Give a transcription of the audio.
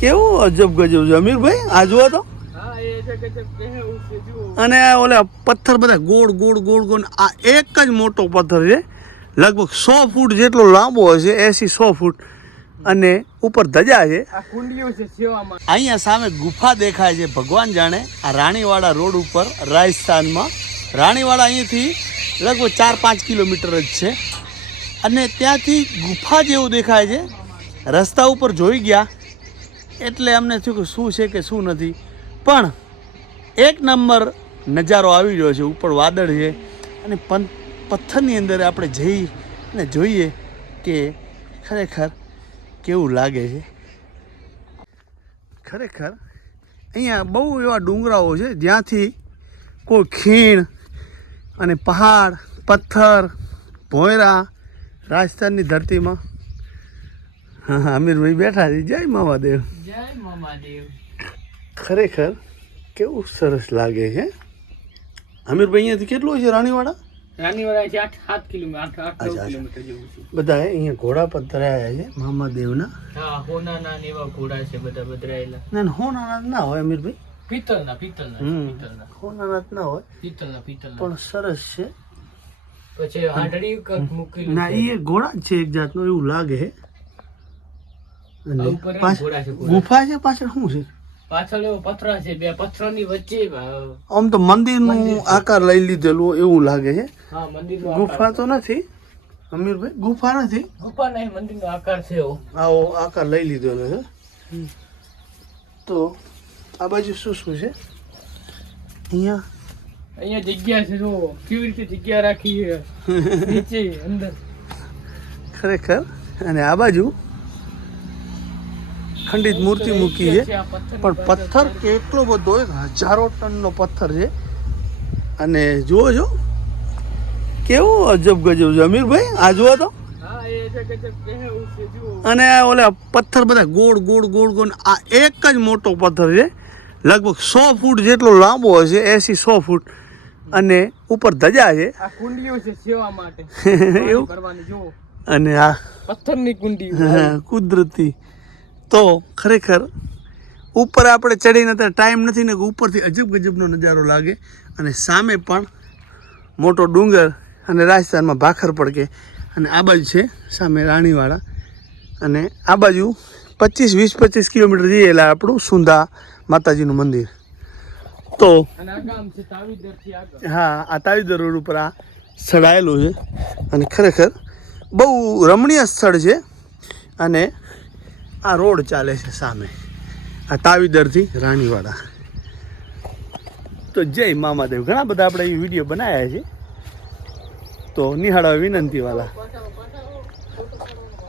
કેવું અજબ ગજબ છે અમીરભાઈ, આ જુઓ તો. અને ઓલા પથ્થર બધા ગોળ ગોળ ગોળ ગોળ. આ એક જ મોટો પથ્થર છે, લગભગ 100 ફૂટ જેટલો લાંબો હશે, 80-100 ફૂટ. અને ઉપર ધજા છે. અહીંયા સામે ગુફા દેખાય છે, ભગવાન જાણે. આ રાણીવાડા રોડ ઉપર રાજસ્થાનમાં. રાણીવાડા અહીંથી લગભગ 4-5 કિલોમીટર જ છે. અને ત્યાંથી ગુફા જેવું દેખાય છે. રસ્તા ઉપર જોઈ ગયા એટલે અમને થયું કે શું છે કે શું નથી, પણ એક નંબર નજારો આવી રહ્યો છે. ઉપર વાદળ છે અને પથ્થરની અંદર આપણે જઈને જોઈએ કે ખરેખર કેવું લાગે છે. ખરેખર અહીંયા બહુ એવા ડુંગરાઓ છે જ્યાંથી કોઈ ખીણ અને પહાડ, પથ્થર, ભોંયરા, રાજસ્થાનની ધરતીમાં. હા, અમીરભાઈ બેઠા છે. જય મામાદેવ. જય મામાદેવ. ખરેખર કેવું સરસ લાગે છે. અમીરભાઈ અહીંયાથી કેટલું છે રાણીવાડા? રાણીવાડા છે 8 કિલોમીટર, 8-9 કિલોમીટર જેવું છે. બધા અહીંયા ઘોડા પર ધરાયા છે મામાદેવના. હા, હોનાના ને એવા ઘોડા છે બધા બદરાયેલા. ના, હોનાના ના હોય અમીરભાઈ, પિત્તળના. હોનાના ના હોય, પિત્તળના. પણ સરસ છે. પછી હાંડડી મૂકેલું ના, એ ઘોડા જ છે એક જાતનો એવું લાગે છે. અને ઉપર પાછળ ઘોડા છે. ગુફા છે, પાછળ શું છે? પાછળ એવો પથરા છે, બે પથરાની વચ્ચે. આમ તો મંદિરનું આકાર લઈ લીધેલું એવું લાગે છે. હા, મંદિરનો ગુફા તો નથી અમીરભાઈ, ગુફા નથી. ગુફા નહીં, મંદિરનો આકાર છે એવો. આવો આકાર લઈ લીધેલો છે. તો આ બાજુ શું શું છે? અહીંયા જગ્યા છે, જો કેવી રીતે જગ્યા રાખી છે નીચે અંદર. ખરેખર. અને આ બાજુ ખંડિત મૂર્તિ મૂકી છે, પણ પથ્થર કેટલો બધો, 1000 ટનનો પથ્થર છે. અને જુઓ છો કેવું અજબ ગજબ છે અમીરભાઈ, આ જુઓ તો. અને ઓલા પથ્થર બધા ગોળ ગોળ ગોળ ગોળ. આ એક જ મોટો પથ્થર છે, લગભગ 100 ફૂટ જેટલો લાંબો હશે, 80-100 ફૂટ. અને ઉપર ધજા છે. આ કુંડીઓ છે સેવા માટે એવું કરવાની. જો અને આ પથ્થરની કુંડી કુદરતી. તો ખરેખર ઉપર આપણે ચડીને ત્યાં ટાઈમ નથી ને, ઉપરથી અજબ ગજબનો નજારો લાગે. અને સામે પણ મોટો ડુંગર અને રાજસ્થાનમાં ભાખર પડકે. અને આ બાજુ છે સામે રાણીવાડા. અને આ બાજુ 25 કિલોમીટર જઈએ એટલે આપણું સુંધા માતાજીનું મંદિર. તો હા, આ તાવીદર રોડ ઉપર આ સ્થળાયેલું છે. અને ખરેખર બહુ રમણીય સ્થળ છે. અને આ રોડ ચાલે છે સામે, આ તાવીદરથી રાણીવાડા. તો જય મામાદેવ. ઘણા બધા આપણે એ વિડીયો બનાવ્યા છે, તો નિહાળવા વિનંતી વાલા.